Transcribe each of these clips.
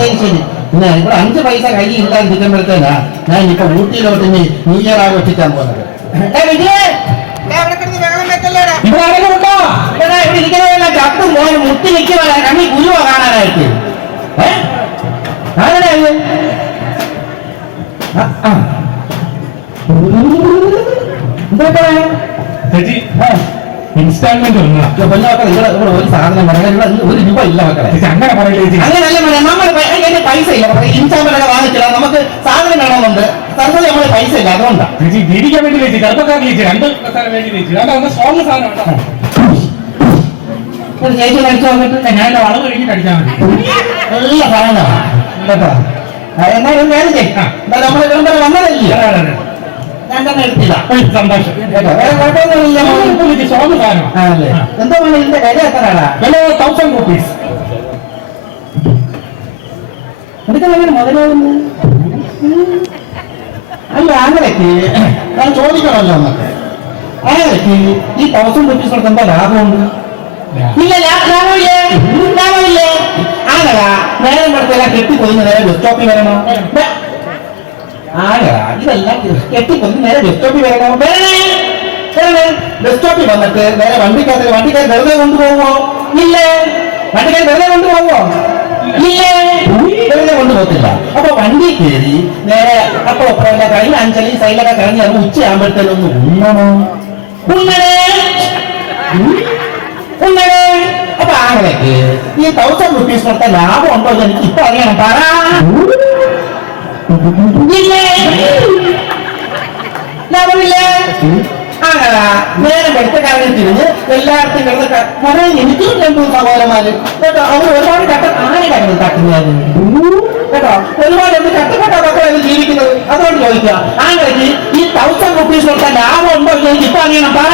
ശരി ശരി. പിന്നെ ഇവിടെ 5 പൈസ കയ്യിൽ ഇല്ലാതിരിക്കുമ്പോഴത്തേനാ ഞാൻ ഇപ്പൊ ഊട്ടിയിലോട്ട് ഇനി ന്യൂ ഇയർ ആഘോഷിക്കാൻ പോകുന്നത്. ഇവിടെ ആരെങ്കിലും ഉണ്ടോ? ഇവിടെ ഇരിക്കുന്നതെല്ലാം ചത്തും പോയി മുട്ടി നിൽക്കുവാ കണ്ണി കുരുവാ കാണാനായിട്ട്. ആരുടെ എന്താ ഇൻസ്റ്റാൾമെന്റ് ഒരു സാധനം ഒരു രൂപ ഇല്ല മക്കളെ. അങ്ങനെ പറയില്ലേ? അങ്ങനല്ല പറയാം. നമ്മൾ എന്റെ പൈസ ഇല്ല. ഇൻസ്റ്റാൾമെന്റ് ഒക്കെ വാങ്ങിച്ചില്ല. നമുക്ക് സാധനം വേണമെന്നുണ്ട്. സർക്കാർ നമ്മളെ പൈസ ഇല്ല. അതുകൊണ്ടാണ് ജീവിക്കാൻ വേണ്ടി ചേച്ചി ചെറുപ്പക്കാർ ചേച്ചി 2 വേണ്ടി ചേച്ചി അതാണ് സ്ട്രോങ് സാധനം. ചേച്ചി കഴിച്ചു വന്നിട്ട് ഞാൻ വളവ് കഴിഞ്ഞിട്ട് അടിച്ചാൽ മതി. നല്ല സാധനമാണ് കേട്ടോ. എന്നാലും ഞാൻ നമ്മളെ വിളംബരം വന്നതല്ലേ, ഞാൻ തന്നെ എടുത്തില്ല. സന്തോഷം. വേറെ കുഴപ്പമൊന്നുമില്ല. സ്ട്രോങ് സാധനം ആണല്ലേ? എന്തോ ഇതിന്റെ വില എത്രയാടാ? വില 1000 rupees. എടുക്കാൻ മുതലാവുന്നു. അല്ല അങ്ങനെയൊക്കെ ഞാൻ ചോദിക്കണമല്ലോ നമുക്ക്. അങ്ങനെയൊക്കെ ഈ 1000 rupees കൊടുത്ത് എന്താ ലാഭമുണ്ട്? ഇല്ല, ലാഭമില്ലേ? ആകടാ നേരം കൊടുത്തെല്ലാം കെട്ടിപ്പൊതിഞ്ഞ് നേരെ ബസ് സ്റ്റോപ്പിൽ വരണോ? ആകടാ ഇതെല്ലാം കെട്ടിപ്പൊതിഞ്ഞ് നേരെ ബസ് സ്റ്റോപ്പിൽ വരണോ? ബസ് സ്റ്റോപ്പിൽ വന്നിട്ട് നേരെ വണ്ടിക്കാർ വെറുതെ കൊണ്ടുപോകുമോ? ഇല്ലേ. വണ്ടിക്കാർ വെറുതെ കൊണ്ടുപോകുമോ? ഇല്ലേ, വെറുതെ കൊണ്ടുപോകത്തില്ല. അപ്പൊ വണ്ടി കയറി നേരെ അപ്പൊ കഴിഞ്ഞ അഞ്ചലി സൈലൊക്കെ കഴിഞ്ഞ് അത് ഉച്ചയാകുമ്പോഴത്തേനും ഒന്ന് ഉണ്ണണേ. അപ്പൊ ആങ്ങളേക്ക് ഈ 1000 rupees കൊടുത്ത ലാഭം ഉണ്ടോ എന്ന് എനിക്ക് ഇപ്പൊ അറിയണം. പറ. ലാഭമില്ലേ? ആങ്ങളാ നേരെ വെടുത്തക്കാരനെ തിരിഞ്ഞ് എല്ലായിടത്തും കിടന്ന് കുറെ എനിക്കും 2 സഹോദരന്മാര് കേട്ടോ. അവർ ഒരുപാട് ആരെയാണ് തട്ടുന്നത് കേട്ടോ. ഒരുപാട് കഷ്ടപ്പെട്ട മക്കളാണ് ജീവിക്കുന്നത്. അതുകൊണ്ട് ചോദിക്കുക, ആങ്ങളേക്ക് ഈ 1000 rupees കൊടുത്ത ലാഭം ഉണ്ടോ എന്ന് എനിക്ക് ഇപ്പൊ അറിയണം. പറ.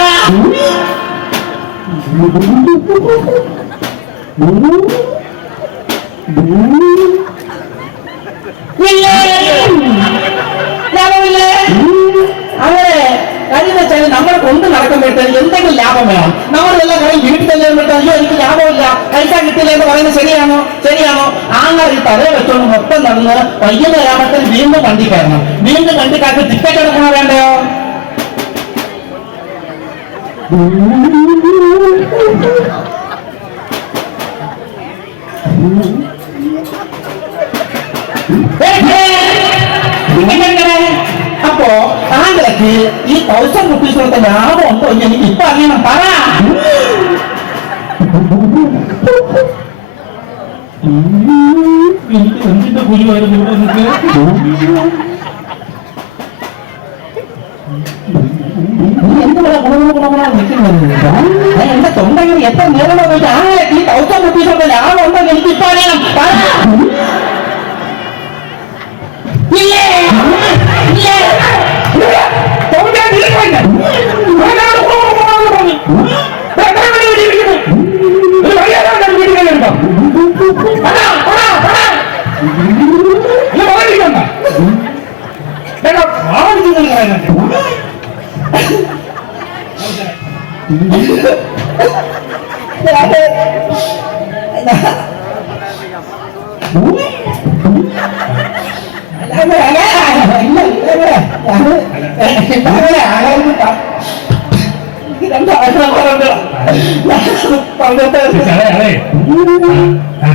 അങ്ങനെ കാര്യം വെച്ചാൽ നമ്മൾ കൊണ്ട് നടക്കുമ്പോഴത്തേക്ക് എന്തെങ്കിലും ലാഭം വേണം. നമ്മളെല്ലാം കാര്യം വീട്ടിൽ ചെല്ലുമ്പോഴത്തേക്ക് അയ്യോ എനിക്ക് ലാഭമില്ല, പൈസ കിട്ടില്ല എന്ന് പറയുന്നത് ശരിയാണോ? ആങ്ങൾ ഈ തലയെ വെച്ചോണ്ട് മൊത്തം നടന്ന് വൈകുന്നേരത്തിൽ വീണ്ടും വണ്ടി കയറണം. വീണ്ടും വണ്ടിക്കാർക്ക് ടിക്കറ്റ് എടുക്കണോ വേണ്ടയോ? അപ്പോ താങ്കൾക്ക് ഈ 1000 rupees കൊടുത്ത ലാഭം ഉണ്ടോ എന്ന് എനിക്ക് ഇപ്പൊ അറിയണം. പറ. എനിക്ക് എന്തിന്റെ ഗുരുവായിരുന്നു ഇവിടെ എന്റെ തൊണ്ടയിൽ എത്ര നേരമോ ചോദിച്ചാൽ ആങ്ങളേക്ക് ഈ 1000 rupees കൊടുത്ത ലാഭം ഉണ്ടോ എന്ന് എനിക്ക് ഇപ്പൊ അറിയണം. പറ.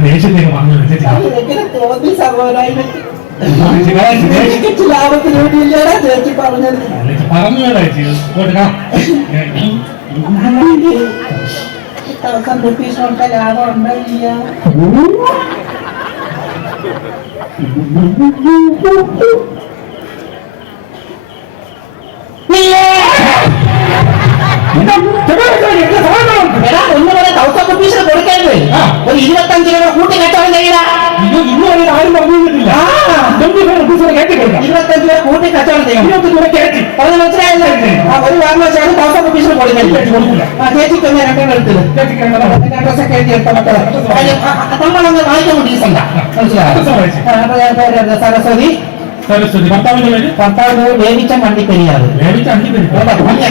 ദേശത്തേക്ക് പറഞ്ഞു തോന്നി സഹോദരായി ലാഭത്തിന് വേണ്ടിയില്ലടാ ചേച്ചി പറഞ്ഞത്. പറഞ്ഞു 1000 rupees കൊടുത്ത ലാഭം ഉണ്ടായില്ല. ഒന്നുപോലെ 1000 rupees കൊടുക്കരുത്. ഒരു 25 രൂപ കൂട്ടി കച്ചവടം ചെയ്യടാ. ആരും പറഞ്ഞിട്ടില്ല. 25 രൂപ കൂട്ടി കച്ചവടം ചെയ്യണം. 25 രൂപ കേട്ടി പറഞ്ഞ മനസ്സിലായല്ലോ. ഒരു കാരണവശാലും 1000 rupees കൊടുക്കില്ല. ചേച്ചിക്ക് ഒന്ന് 2 എടുത്തത് അഡ്രസ്സൊക്കെ എഴുതി എടുത്ത മക്കളെ നമ്മളൊന്ന് വായിക്കാൻ ഡീസല്ല. മനസ്സിലായോ? സരസ്വതി. ഭർത്താവിന്റെ വേവിച്ച വണ്ടിപ്പെരിയാറ്.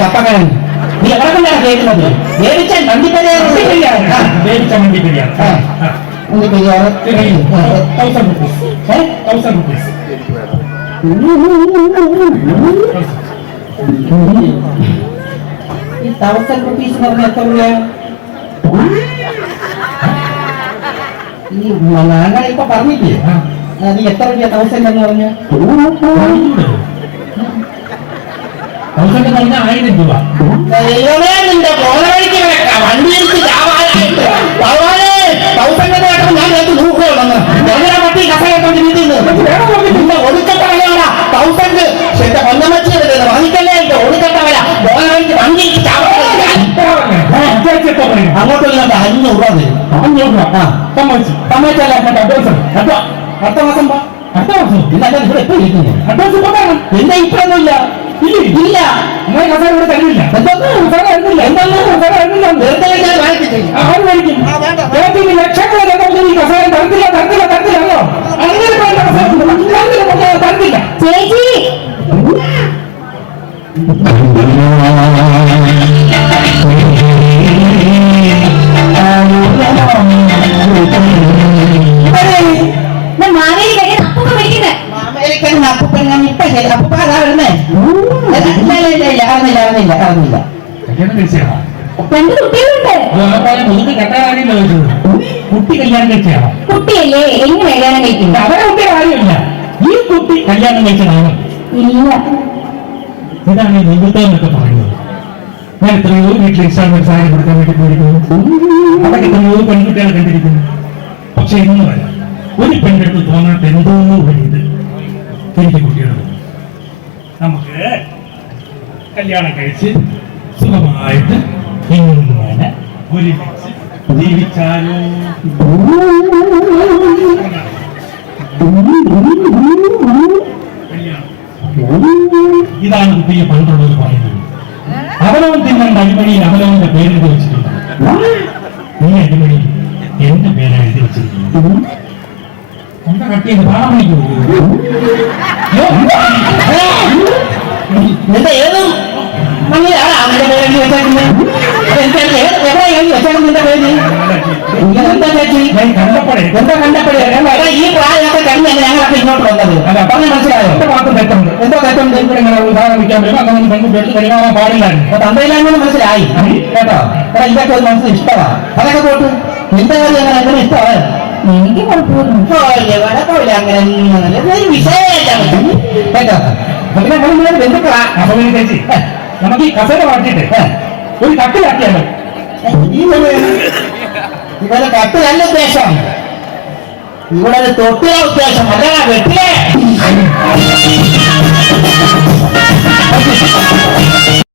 കപ്പക്കിഴങ്ങ് നീ എവിടെ കൊണ്ടാണ് കേൾക്കുന്നത്? വേവിച്ച വണ്ടിപ്പെരിയാറ്. എന്ത് ചെയ്യാറ്? 1000 rupees. 1000 rupees. ഈ 1000 rupees എന്ന് പറഞ്ഞാൽ എത്ര രൂപ? ഈ ഞങ്ങൾ ഇപ്പൊ പറഞ്ഞില്ലേ അത് എത്ര രൂപ 1000 എന്ന് പറഞ്ഞ? 1000 എന്ന് പറഞ്ഞാൽ 1000 രൂപ. നിന്റെ പോലവഴിക്ക് വണ്ടി എടുത്ത് ചാവാനായിട്ട് 1000 കേട്ടപ്പോൾ ഞാൻ നേരത്തെ നോക്കുകയാണെന്ന് എങ്ങനെ പറ്റി കസകത്തോട്ട് വീട്ടിൽ നിന്ന് ഒടുക്കട്ട വിലയാണ് 1000. എന്റെ പൊന്നമ്മച്ചിയുടെ വാങ്ങിക്കല്ലേ എന്റെ ഒടുക്കട്ട വില പോലവഴിക്ക് വണ്ടി അങ്ങോട്ടുള്ള 500 രൂപ തരും. 500 രൂപ. സമ്മതിച്ചല്ലേ? അടുത്ത മാസം ഇന്നല്ല ഇവിടെ എപ്പോ ഇരിക്കുന്നു? എന്റെ ഇപ്പൊന്നുമില്ല ഇല്ല കസാര ഇവിടെ തരുന്നില്ല. ആര് മേടിക്കും? ലക്ഷങ്ങൾ ഈ കസാര തരത്തില്ല തരത്തില്ല തരത്തില്ലല്ലോ. തരത്തില്ല ചേച്ചി. മാവേലി കഴിഞ്ഞ അപ്പൊക്കെ മേടിക്കുന്നേ. അമേരിക്കൻ അപ്പൂപ്പൻ ഞാൻ ഇപ്പൊ ശരി അപ്പൂപ്പ അതാ വരുന്നേ. അറിഞ്ഞില്ല കല്യാണം കഴിച്ചാണോ? 2 കുട്ടികളുണ്ട്. മുതുക്ക് കെട്ടാനാണില്ലോ ചോദിച്ചത്. കുട്ടി കല്യാണം കഴിച്ചാണോ? കുട്ടിയല്ലേ എങ്ങനെ കല്യാണം കഴിക്കുന്നത്? അവരെ കുട്ടി കാര്യമില്ല. ഈ കുട്ടി കല്യാണം കഴിച്ചതാണോ? ഇല്ല. ഇതാണ് ഈ നികുത്തം എന്നൊക്കെ പറയുന്നത്. ഞാൻ എത്രയോ വീട്ടിൽ ഇൻസ്റ്റാൾമെന്റ് സാധനം കൊടുക്കാൻ വേണ്ടി പോയിരിക്കുന്നു. അവിടെ എത്രയോ പെൺകുട്ടികളെ കണ്ടിരിക്കുന്നു. പക്ഷെ ഇന്ന് വരെ ഒരു പെണ്ണെടുത്ത് തോന്നാത്ത എന്തോ വലിയത് എനിക്ക് കുട്ടികളുണ്ട്. നമുക്ക് കല്യാണം കഴിച്ച് സുഖമായിട്ട് ഇങ്ങനെ ഒരുമിച്ച് ജീവിച്ചാലോ? ഇതാണ് കുട്ടിയെ പണ്ടുള്ളവർ പറയുന്നത്. അവനവൻ തിന്നേണ്ട അടിമണിയിൽ അവനവന്റെ പേര് എഴുതി വെച്ചിട്ടുണ്ട്. ഈ അടിമണി എന്റെ പേരാണ് എഴുതി വെച്ചിരിക്കുന്നത്. എന്താ കട്ടിയത്? പാടമണിക്ക് നിന്റെ ഏത് മണ്ണിലാണ് അവന്റെ പേര് എഴുതി വെച്ചേക്കുന്നത്? എവിടെ എഴുതി വെച്ചേക്കുന്നത് നിന്റെ പേര്? എന്താ ചേച്ചി കണ്ടപ്പോഴേ എന്താ കണ്ടപ്പോഴേ ഈ പ്രായമൊക്കെ കഴിഞ്ഞ് ഞങ്ങളൊക്കെ ഇങ്ങോട്ട് വന്നത് പറഞ്ഞ് മനസ്സിലായോ? എന്റെ മാത്രം തെറ്റുണ്ട്. എന്തോ തെറ്റുണ്ട്? ഇവിടെ ഇങ്ങനെ ഉദാഹരണം വയ്ക്കാൻ പറ്റും. അങ്ങനെ പെൺകുട്ടികൾക്ക് പെരുമാറാൻ പാടില്ലായിരുന്നു. അപ്പൊ തന്തയിലാണെന്ന് മനസ്സിലായി കേട്ടോ. എടാ ഇതൊക്കെ ഒരു മനസ്സിന് ഇഷ്ടമാണ്. അതൊക്കെ പോട്ട് നിന്റെ കാര്യം അങ്ങനെ അങ്ങനെ ഇഷ്ടമാണ്. എനിക്ക് കുഴപ്പമില്ല അങ്ങനെ വിഷയമായിട്ടാണ് കേട്ടോ. പിന്നെ നമ്മൾ ബന്ധുക്കളാ. അപ്പൊ പിന്നെ ചേച്ചി നമുക്ക് ഈ കസേര മാറ്റിയിട്ട് ഒരു കട്ടിലാക്കിയാലോ? ഇവിടെ കട്ടിലല്ല ഉദ്ദേശം, ഇവിടെ ഒരു തൊട്ടില ഉദ്ദേശം. അല്ല വെട്ടിലേ